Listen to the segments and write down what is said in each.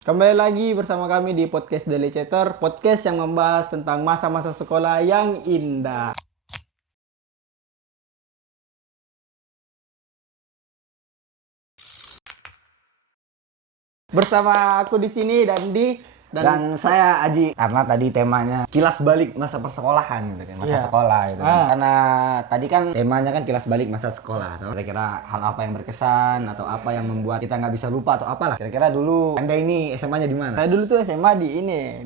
Kembali lagi bersama kami di podcast Daily Chatter, podcast yang membahas tentang masa-masa sekolah yang indah. Bersama aku di sini Dan saya Aji, karena tadi temanya kilas balik masa persekolahan gitu kan, masa sekolah gitu kan. Karena tadi kan temanya kan kilas balik masa sekolah. Kira-kira hal apa yang berkesan atau apa yang membuat kita nggak bisa lupa atau apalah. Kira-kira dulu Anda ini SMA-nya di mana? Saya dulu tuh SMA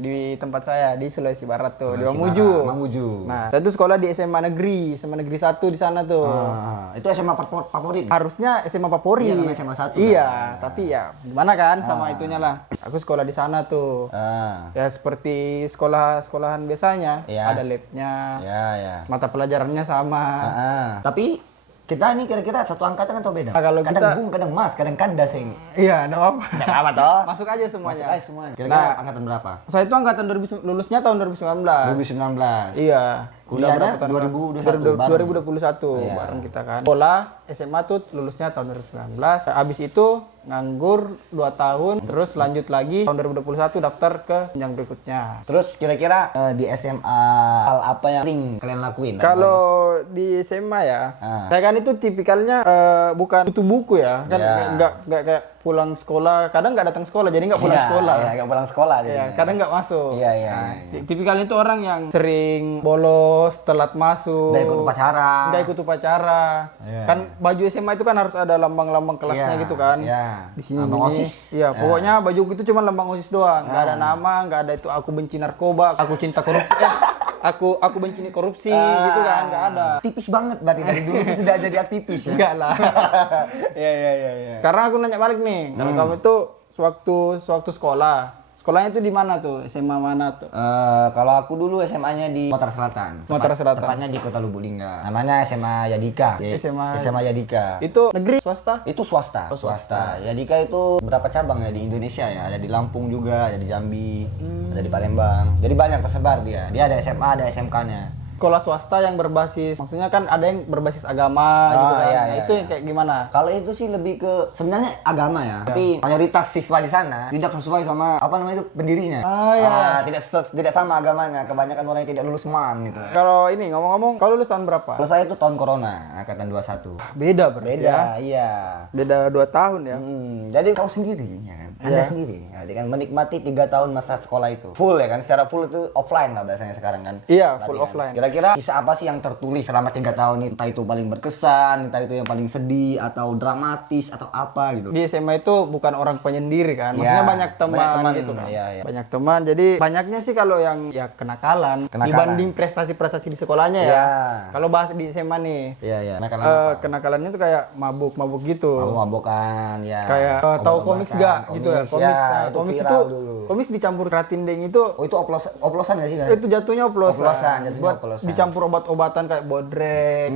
di tempat saya di Sulawesi Barat tuh, di Mamuju. Mamuju. Nah, saya tuh sekolah di SMA Negeri 1 di sana tuh. Itu SMA favorit. Harusnya SMA favorit. Iya, karena SMA 1 Iya, kan. tapi ya gimana kan sama itunya lah. Aku sekolah di sana tuh. Ya seperti sekolahan biasanya, Iya. ada labnya, Ya. mata pelajarannya sama. Tapi kita ini kira-kira satu angkatan atau beda? Nah, kalau kadang kita- bung, kadang mas, kadang kandas ini. Iya, enggak apa. Nggak apa toh? Masuk aja semuanya. Masuk aja semuanya. Kira-kira Nah, angkatan berapa? saya itu angkatan lulusnya tahun 2019. 2019. Iya. Kuliahnya 2021, baru. 2021 Iya. bareng kita kan. Sekolah SMA tuh lulusnya tahun 2019. Habis itu nganggur 2 tahun, terus lanjut lagi tahun 2021 daftar ke jenjang berikutnya. Terus kira-kira di SMA hal apa yang paling kalian lakuin? Kalau di SMA ya, saya kan itu tipikalnya bukan tutup buku ya, kan nggak kayak pulang sekolah, kadang nggak datang sekolah, jadi nggak pulang sekolah. Iya, nggak pulang sekolah Ya, jadinya. kadang nggak masuk. Iya. Tipikalnya itu orang yang sering bolos, telat masuk, Nggak ikut upacara. nggak ikut upacara. Kan baju SMA itu kan harus ada lambang-lambang kelasnya Iya, gitu kan. iya. Di sini Lambang gini. OSIS. Iya, pokoknya baju itu cuma lambang OSIS doang. Nggak ada nama, nggak ada itu aku benci narkoba, aku cinta korupsi. Aku benci korupsi gitu kan, nggak ada. Tipis banget berarti dari dulu sudah jadi aktivis ya. Enggak lah. Iya. Karena aku nanya balik nih, kalau kamu itu sewaktu sekolahnya itu di mana tuh? SMA mana tuh? Kalau aku dulu SMA-nya di Mataram Selatan. Mataram Selatan. Tepatnya di Kota Lubuk Lingga. Namanya SMA Yadika. SMA Yadika. Itu negeri swasta? Itu swasta. Yadika itu berapa cabang ya di Indonesia ya? Ada di Lampung juga, ada di Jambi, ada di Palembang. Jadi banyak tersebar dia. Dia ada SMA, ada SMK-nya. Sekolah swasta yang berbasis, maksudnya kan ada yang berbasis agama gitu kan. iya, Nah, iya, itu yang kayak gimana? Kalau itu sih lebih ke sebenarnya agama ya, tapi mayoritas siswa di sana tidak sesuai sama apa namanya itu pendirinya. Tidak sama agamanya. Kebanyakan orang yang tidak lulus MAN gitu. Kalau ini ngomong-ngomong, kalau lulus tahun berapa? Kalau saya itu tahun corona, angkatan 21. Beda berarti ya. Beda, iya. Beda 2 tahun ya. Jadi kau sendiri ya kan? Anda sendiri. Jadi kan menikmati 3 tahun masa sekolah itu. Full ya kan? Secara full itu offline lah biasanya sekarang kan. Iya, Berarti full kan. offline. Kira-kira kisah apa sih yang tertulis selama 3 tahun ini? Entah itu paling berkesan, entah itu yang paling sedih atau dramatis atau apa gitu. Di SMA itu bukan orang penyendiri kan. Maksudnya Iya, banyak teman banyak teman, gitu kan. iya. Banyak teman. Jadi banyaknya sih kalau yang ya kenakalan dibanding prestasi-prestasi di sekolahnya ya. Iya. Kalau bahas di SMA nih. Iya. Kenakalannya tuh kayak mabuk-mabuk gitu. Mabuk-mabukan ya. Kayak tahu komiks gak gitu ya? Komiks, itu komiks viral itu dulu. komiks dicampur ratindeng itu Oh itu oplosan gak sih? Dan? itu jatuhnya oplosan. Jatuhnya Buat oplosan. dicampur obat-obatan kayak Bodrex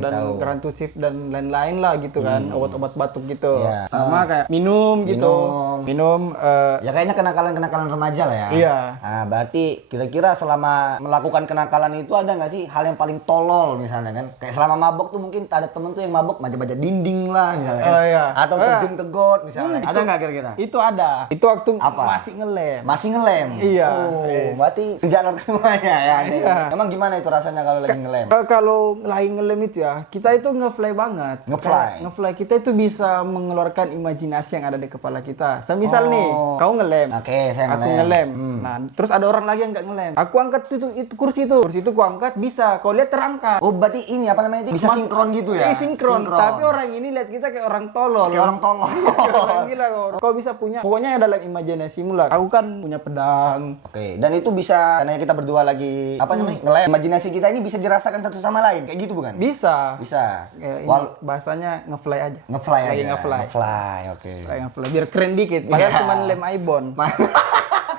dan Garantusif dan lain-lain lah gitu kan, obat-obat batuk gitu. Iya. Sama kayak minum gitu. Minum Ya kayaknya kenakalan-kenakalan remaja lah ya. Iya. Nah, berarti kira-kira selama melakukan kenakalan itu ada nggak sih hal yang paling tolol misalnya kan? Kayak selama mabok tuh mungkin ada temen tuh yang mabok baca-baca dinding lah misalnya kan? Iya. Atau terjun ke got misalnya. Ada nggak kira-kira? itu ada. Itu waktu Apa? masih ngelem. Masih ngelem? Iya. Oh, berarti sejalan semuanya ya. Iya. Emang gimana itu rasanya kalau lagi ngelem? Kalau lagi ngelem itu ya, kita itu ngefly banget. Ngefly? Kayak ngefly. Kita itu bisa mengeluarkan imajinasi yang ada di kepala kita. Semisal nih, kau ngelem. Oke, saya Aku ngelem. ngelem. Nah, terus ada orang lagi yang nggak ngelem. Aku angkat itu kursi itu. Kursi itu ku angkat bisa. Kau lihat terangkat. Oh, berarti ini apa namanya itu? Bisa sinkron gitu ya? Sinkron. Tapi orang ini lihat kita kayak orang tolol. Kayak orang tolol. Orang gila kau bisa punya. Pokoknya dalam imajinasimu lah. Aku kan punya pedang. Oke, dan itu bisa karena kita berdua lagi apa namanya? Ngelem. Imajinasi kita ini bisa dirasakan satu sama lain. Kayak gitu bukan? Bisa. Bisa. Ya, ini bahasanya ngefly aja. Ngefly Lagi aja. ngefly. Ngefly, oke. Kayak ngefly biar keren dikit. Padahal Iya. cuma lem Ibon.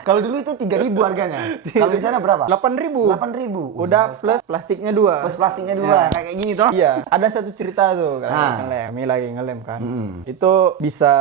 Kalau dulu itu 3.000 harganya. Kalau di sana berapa? 8.000. 8.000. Udah plus plastiknya 2. Plus plastiknya 2. Kayak gini toh? Iya, ada satu cerita tuh ngelem, ini lagi ngelem kan. Itu bisa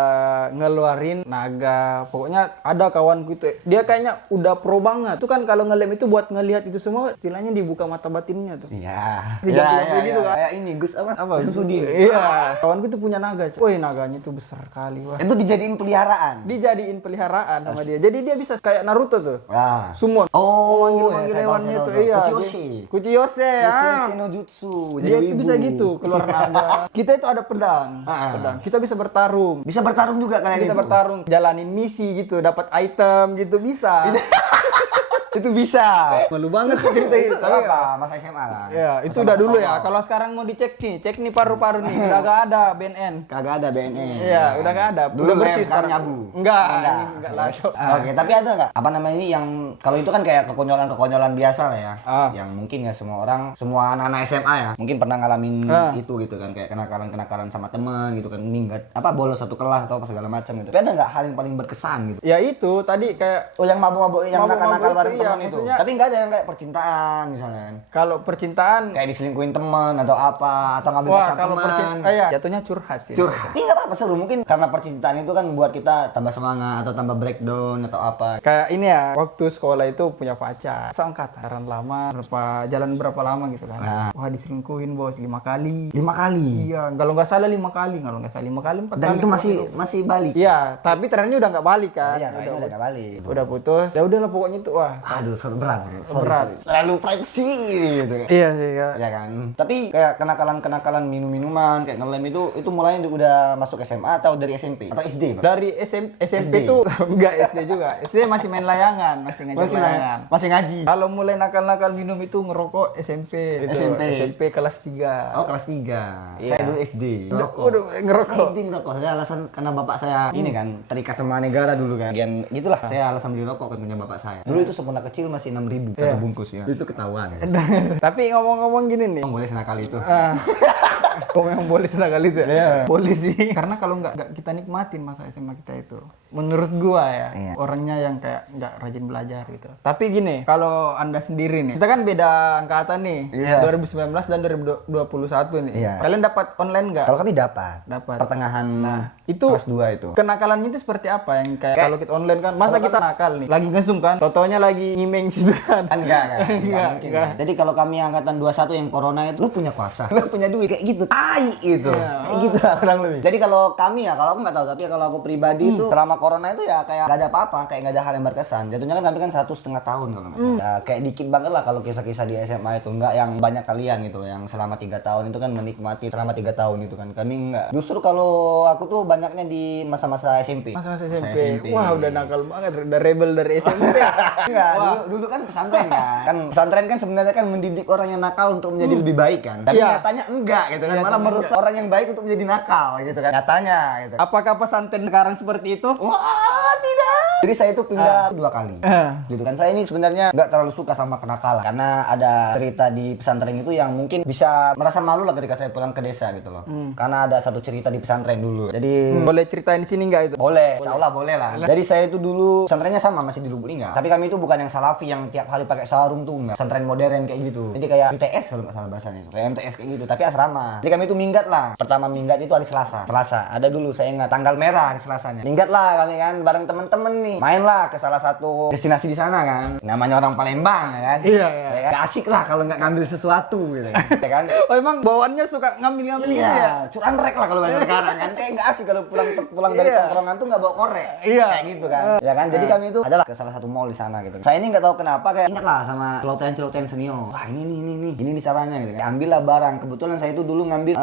ngeluarin naga. Pokoknya ada kawanku itu, dia kayaknya udah pro banget. Itu kan kalau ngelem itu buat ngelihat itu semua, istilahnya dibuka mata batinnya tuh. Iya. Iya, gitu kan. Kayak ini Gus apa? Apa? Gus Sudi. Iya. Kawanku tuh punya naga. Woi, naganya tuh besar kali, wah. Itu dijadiin peliharaan. Dijadiin peliharaan sama dia. Jadi dia bisa kayak Naruto tuh. Wah. Summon. Manggil saya tahu, hewannya saya itu. tahu. Iya. Kuchiyose. Kuchiyose. Kuchiyose no jutsu. Dia Jadi itu wibu. bisa gitu keluar naga. Kita itu ada pedang. Pedang. Kita bisa bertarung. Bisa bertarung juga kalian Bisa itu. bertarung, jalanin misi gitu, dapat item gitu bisa. Itu bisa. Malu banget tuh cerita itu. Itu apa? Masa SMA kan? Ya, itu udah dulu ya. Kalau sekarang mau dicek nih paru-paru nih, udah gak ada BNN. Kagak ada BNN. Iya, udah gak ada. Dulu Udah bersih sekarang nyabu. Enggak lah. Oke, tapi ada nggak? Apa namanya ini yang kalau itu kan kayak kekonyolan-kekonyolan biasa lah ya. Yang mungkin ya semua orang, semua anak-anak SMA ya, mungkin pernah ngalamin itu gitu kan, kayak kenakalan-kenakalan sama temen gitu kan, minggat apa bolos satu kelas atau apa segala macam gitu. Tapi ada nggak hal yang paling berkesan gitu? Ya itu tadi kayak Oh, yang mabuk-mabuk yang nakal-nakal bareng iya, teman itu. maksudnya- Tapi nggak ada yang kayak percintaan misalnya kan. kalau percintaan, Kayak diselingkuhin teman atau apa atau ngambil wah pacar kalau teman. percintaan, iya jatuhnya curhat sih. Curhat. Ini nggak apa-apa seru. Mungkin karena percintaan itu kan buat kita tambah semangat atau tambah breakdown atau apa. Kayak ini ya, waktu sekolah itu punya pacar, seangkatan lama, jalan berapa lama gitu kan. Wah diselingkuhin bos 5 kali. 5 kali. Iya, kalau nggak salah 5 kali, 4 Dan kali. itu masih balik. Iya, tapi ternyata udah nggak balik kan. Iya, kayaknya udah nggak balik. Udah putus. Ya udahlah pokoknya itu wah. Aduh, berat. Berat. Terlalu privacy gitu kan. Iya sih ya. Ya kan. Tapi kayak kenakalan-kenakalan minum-minuman kayak ngelem itu mulainya udah masuk SMA atau dari SMP atau SD, Pak? Dari SMP tuh enggak SD juga. SD masih main layangan, masih ngaji layangan. Masih ngaji. Kalau mulai nakal-nakal minum itu ngerokok SMP. Gitu. SMP. SMP kelas 3. Oh, kelas 3. Saya dulu SD. Udah ngerokok. SD ngerokok. Saya alasan karena bapak saya ini kan terikat sama negara dulu kan. Gian gitulah. Saya alasan beli rokok kan punya bapak saya. Dulu itu sempurna kecil masih 6.000 satu bungkus ya. Itu ketahuan. Tapi ngomong-ngomong gini nih. Boleh senakal itu. Kok memang boleh sekali itu ya? Boleh sih. Karena kalau nggak kita nikmatin masa SMA kita itu, menurut gua ya, orangnya yang kayak nggak rajin belajar gitu. Tapi gini, kalau anda sendiri nih, kita kan beda angkatan nih, 2019 dan 2021 nih. Kalian dapat online nggak? Kalau kami dapat. Dapat. Pertengahan itu kelas 2 itu. Kenakalannya itu seperti apa yang kayak kalau kita online kan, masa kita nakal nih, lagi nge-zoom kan, totonya lagi ngimeng gitu kan? Enggak mungkin. Jadi kalau kami angkatan 21 yang corona itu, lu punya kuasa, lu punya duit kayak gitu, tai gitu, kayak gitu lah kurang lebih. Jadi kalau kami ya, kalau aku nggak tahu, tapi kalau aku pribadi itu selama corona itu ya kayak nggak ada apa-apa, kayak nggak ada hal yang berkesan. Jatuhnya kan kami kan 1,5 tahun kalau nggak salah. Ya, kayak dikit banget lah kalau kisah-kisah di SMA itu, nggak yang banyak kalian gitu, yang selama 3 tahun itu kan menikmati selama 3 tahun itu kan. Kami nggak. Justru kalau aku tuh banyaknya di masa-masa SMP. Masa-masa SMP. Wah udah nakal banget, udah rebel dari SMP. Enggak, dulu kan pesantren kan. Kan pesantren kan sebenarnya kan mendidik orang yang nakal untuk menjadi lebih baik kan. Tapi nyatanya enggak gitu kan. Malah merusak orang yang baik untuk menjadi nakal gitu kan. Nyatanya gitu. Apakah pesantren sekarang seperti itu? Wah, tidak. Jadi saya itu pindah 2 kali. Gitu kan. Saya ini sebenarnya enggak terlalu suka sama kenakalan karena ada cerita di pesantren itu yang mungkin bisa merasa malu lah ketika saya pulang ke desa gitu loh. Karena ada satu cerita di pesantren dulu. Jadi boleh ceritain di sini enggak itu? Boleh, insyaallah boleh lah. Jadi saya itu dulu pesantrennya sama masih di Lubuk Linggau. Tapi kami itu bukan yang salafi yang tiap hari pakai sarung tuh enggak. Pesantren modern kayak gitu. Jadi kayak MTS kalau nggak salah bahasanya. Kayak MTS kayak gitu, tapi asrama. Jadi kami itu minggat lah. Pertama minggat itu hari Selasa. Ada dulu saya ingat tanggal merah hari Selasanya. Minggat lah kami kan bareng temen-temen nih. Main lah ke salah satu destinasi di sana kan. Namanya orang Palembang ya kan. Iya. Ya, gak asik lah kalau nggak ngambil sesuatu gitu kan. Ya kan? Oh emang bawaannya suka ngambil-ngambil gitu ya? Iya, curanrek lah kalau bahasa sekarang kan. Kayak nggak asik kalau pulang dari tongkrongan tuh nggak bawa korek. Iya. Kayak gitu kan. Ya kan. Jadi kami itu adalah ke salah satu mall di sana gitu. Saya ini nggak tahu kenapa kayak ingat lah sama celotehan senior. Wah ini nih caranya gitu kan. Ambil lah barang. Kebetulan saya itu dulu ngambil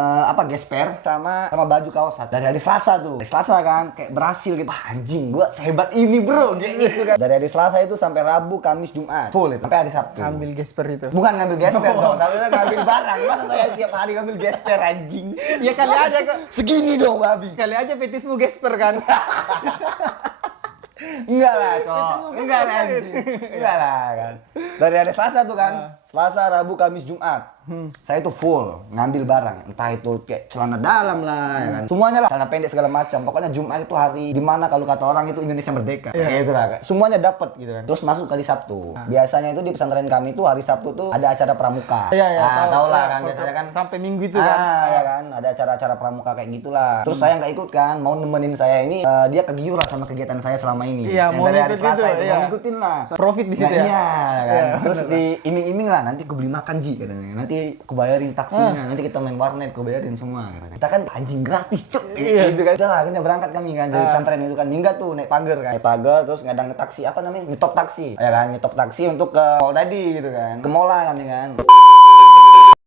gesper sama baju kaos dari hari Selasa tuh. Hari Selasa kan kayak berhasil gitu. Wah, anjing gua sehebat ini bro kayak gitu kan. Dari hari Selasa itu sampai Rabu, Kamis, Jumat full itu. Sampai hari Sabtu. Ngambil gesper itu. Bukan ngambil gesper dong, tapi saya ngambil barang. Masa saya tiap hari ngambil gesper anjing? Ya kali aja kok. Segini dong babi. Kali aja fetismu gesper kan. Enggak lah, Cok. Enggak lah, anjing. Enggak lah kan. Dari hari Selasa tuh kan. Selasa, Rabu, Kamis, Jumat. Saya tuh full ngambil barang. Entah itu kayak celana dalam lah, ya kan. Semuanya lah, celana pendek segala macam. Pokoknya Jumat itu hari dimana kalau kata orang itu Indonesia merdeka. Kayak gitu lah. Semuanya dapat gitu kan. Terus masuk hari Sabtu. Biasanya itu di pesantren kami itu hari Sabtu tuh ada acara pramuka. Tahu lah kan. Biasanya kan sampai Minggu itu kan. Ya kan. Ada acara-acara pramuka kayak gitulah. Terus saya nggak ikut kan. Mau nemenin saya ini dia kegiuran sama kegiatan saya selama ini. Iya, mau dari hari Selasa itu, mau ngikutin lah. Profit di situ ya. Iya kan. Terus diiming-iming lah nanti aku beli makan Ji katanya. Nanti aku bayarin taksinya, nanti kita main warnet, aku bayarin semua katanya. Kita kan anjing gratis, Cuk. Gitu kan. Udah lah, akhirnya berangkat kami kan dari pesantren itu kan. Minggat tuh naik pagar kan. Naik pagar terus ngadang ke taksi apa namanya? Nyetop taksi. Ya kan, nyetop taksi untuk ke mall tadi gitu kan. Ke mall lah kami kan.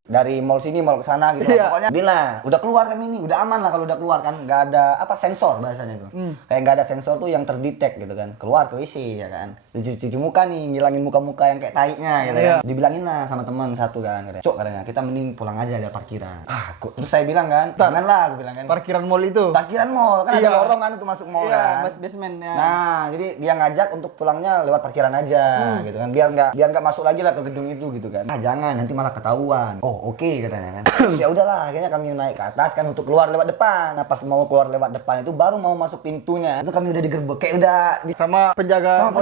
Dari mall sini mall ke sana gitu lah. Pokoknya bila udah keluar kami ini udah aman lah kalau udah keluar kan nggak ada apa sensor bahasanya itu kayak nggak ada sensor tuh yang terdetek gitu kan keluar ke WC ya kan cuci muka nih ngilangin muka-muka yang kayak taiknya gitu kan dibilangin lah sama teman satu kan katanya Cok katanya kita mending pulang aja lihat parkiran terus saya bilang kan janganlah aku bilang kan parkiran mall itu parkiran mall kan ada lorong kan itu masuk mall kan basement ya. Nah jadi dia ngajak untuk pulangnya lewat parkiran aja gitu kan biar nggak masuk lagi lah ke gedung itu gitu kan jangan nanti malah ketahuan Oke katanya kan. Terus ya udahlah, akhirnya kami naik ke atas kan untuk keluar lewat depan. Nah, pas mau keluar lewat depan itu baru mau masuk pintunya. Itu kami udah digerebek kayak udah sama penjaga.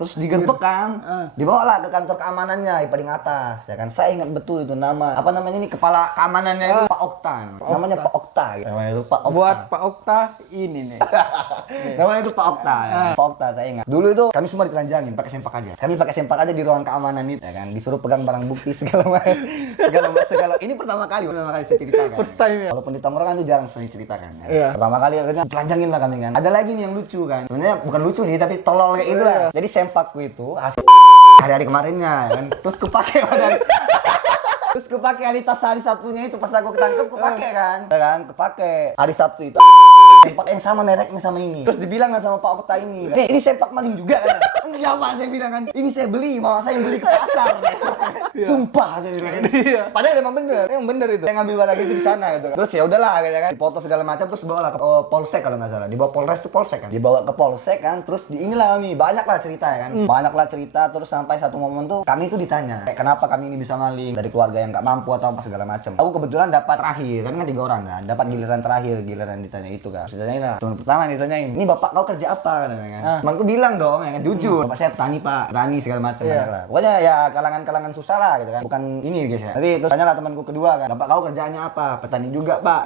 Terus digerebek kan. Dibawalah ke kantor keamanannya di paling atas ya kan. Saya ingat betul itu nama. Apa namanya ini kepala keamanannya itu Pak Okta. Namanya Pak Okta gitu. Namanya itu Pak Okta. Buat Pak Okta ini nih. Namanya itu Pak Okta ya. Pak Okta saya ingat. Dulu itu kami semua ditelanjangin pakai sempak aja. Kami pakai sempak aja di ruang keamanan itu ya kan. Disuruh pegang barang bukti segala macam. segala ini pertama kali saya ceritakan. First time ya. Walaupun di tongkrongan itu jarang saya ceritakan. Ya. Pertama kali akhirnya telanjangin lah kami kan. Ada lagi nih yang lucu kan. Sebenarnya bukan lucu sih tapi tolol kayak itu lah. Jadi sempakku itu hasil hari-hari kemarinnya kan. Terus kepake Terus kepake hari Sabtunya itu pas aku ketangkep kepake kan. Ya kan kepake hari Sabtu itu. Sempak yang sama mereknya sama ini. Terus dibilang kan sama Pak Okta ini. Ini sempak maling juga kan. Enggak Pak saya bilang kan. Ini saya beli, mama saya yang beli ke pasar. Sumpah saya bilang kan. Padahal emang bener itu. Saya ngambil barang itu di sana gitu kan. Terus ya udahlah kayak kan. Dipoto segala macam terus bawa lah ke Polsek kalau nggak salah. Dibawa Polres itu Polsek kan. Dibawa ke Polsek kan. Terus inilah kami banyaklah cerita ya kan. Banyaklah cerita terus sampai satu momen tuh kami tuh ditanya kenapa kami ini bisa maling dari keluarga yang nggak mampu atau apa segala macam. Aku kebetulan dapat terakhir kan 3 orang kan. Dapat giliran terakhir giliran ditanya itu kan. Ditanyain lah. Teman pertama ditanyain, "Ini bapak kau kerja apa?" katanya kan. Temanku bilang dong, ya kan jujur. Bapak saya petani, Pak. Petani segala macam lah. Pokoknya ya kalangan-kalangan susah lah gitu kan. Bukan ini guys ya. Tapi terus tanyalah temanku kedua kan, "Bapak kau kerjaannya apa?" "Petani juga, Pak."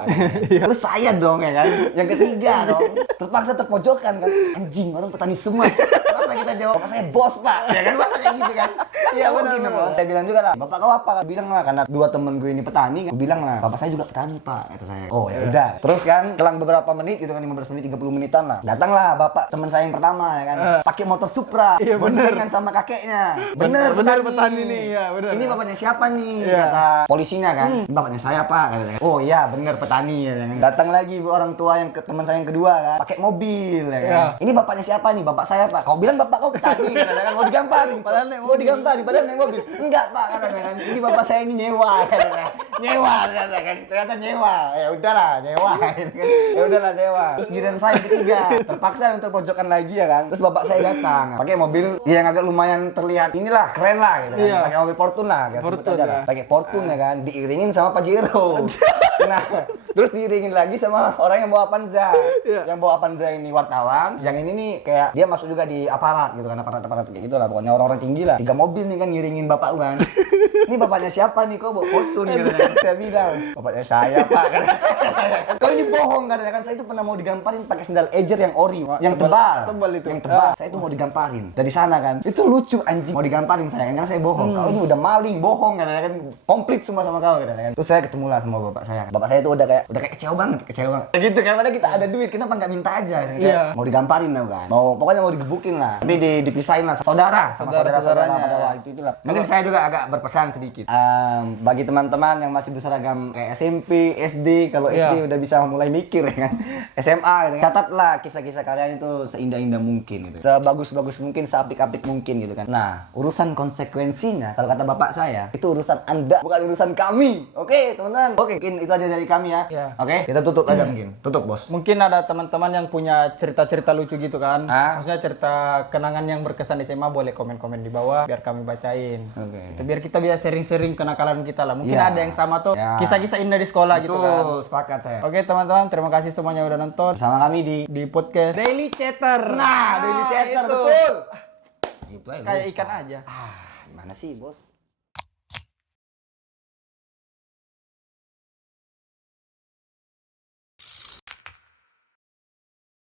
Terus saya dong ya kan. Yang ketiga dong. Terpaksa terpojokan kan. Anjing, orang petani semua. Masa kita jawab, "Bapak saya bos, Pak." Ya kan masa kayak gitu kan. Iya mungkin bos. Saya bilang juga lah, "Bapak kau apa?" Bilang lah karena 2 temen gue ini petani kan. Bilang lah, "Bapak saya juga petani, Pak." Kata saya. Oh ya udah. Terus kan kelang beberapa menit gitu kan 15 menit 30 menitan lah. Datanglah bapak teman saya yang pertama ya kan. Pakai motor Supra. Iya bener kan sama kakeknya. Bener petani nih ya bener. Ini bapaknya siapa nih? Kata polisinya kan. Bapaknya saya Pak. Katanya. Oh iya bener petani ya kan. Datang lagi orang tua yang teman saya yang kedua kan. Pakai mobil ya kan. Ini bapaknya siapa nih? Bapak saya Pak. Kau bilang bapak kau petani kan. Mau digamparin. Padahal naik mobil. Enggak Pak katanya kan. Ini bapak saya ini nyewa katanya. Nyewa kan. Ternyata nyewa. Ya udahlah nyewa. Ya udahlah nyewa. Terus giliran saya ketiga terpaksa untuk pojokan lagi ya kan. Terus bapak saya datang pakai mobil yang agak lumayan terlihat inilah keren lah gitu kan. Pakai mobil Fortune lah kayak sebut aja lah. Pakai Fortune ya kan diiringin sama Pajero. Nah terus diiringin lagi sama orang yang bawa Avanza. Yang bawa Avanza ini wartawan, yang ini nih kayak dia masuk juga di aparat gitu kan, aparat kayak gitu lah pokoknya orang-orang tinggi lah. 3 mobil nih kan ngiringin bapak kan. Ini bapaknya siapa nih kok bawa Fortune gitu kan. Saya bilang bapaknya saya Pak kan. Kalau ini bohong kan saya itu pernah mau digamparin pakai sendal ejer yang ori, yang tebal itu. Yang tebal. Saya itu mau digamparin dari sana kan. Itu lucu anjing. Mau digamparin saya karena saya bohong. Kau ini udah maling, bohong kan komplit semua sama kau kan. Terus saya ketemu lah sama bapak saya. Bapak saya itu udah kayak kecewa banget. Gitu kan padahal kita ada duit, kenapa enggak minta aja kan. Mau digamparin lah kan. Pokoknya mau digebukin lah. Tapi dipisahin lah saudara pada waktu itu lah. Mungkin saya juga agak berpesan sedikit. Bagi teman-teman yang masih berseragam kayak SMP, SD, kalau Iya. SD udah bisa mulai mikir ya kan. SMA gitu kan. Catatlah kisah-kisah kalian itu seindah-indah mungkin gitu. Sebagus-bagus mungkin, seapik-apik mungkin gitu kan. Nah, urusan konsekuensinya kalau kata bapak saya, itu urusan Anda, bukan urusan kami. Oke, teman-teman. Oke, mungkin itu aja dari kami ya. Iya. Oke, kita tutup aja mungkin. Tutup, Bos. Mungkin ada teman-teman yang punya cerita-cerita lucu gitu kan. Ah. Maksudnya cerita kenangan yang berkesan di SMA, boleh komen-komen di bawah biar kami bacain. Oke. Itu biar kita bisa sharing-sharing kenakalan kita lah. Mungkin Iya. ada yang sama tuh Ya. kisah-kisah indah di sekolah gitu kan. Betul, sepakat saya. Oke teman-teman, terima kasih semuanya udah nonton Bersama kami di podcast Daily Chatter. Nah, Daily Chatter, itu. betul. Itu aja. Kayak Bos. ikan aja. Gimana sih, Bos?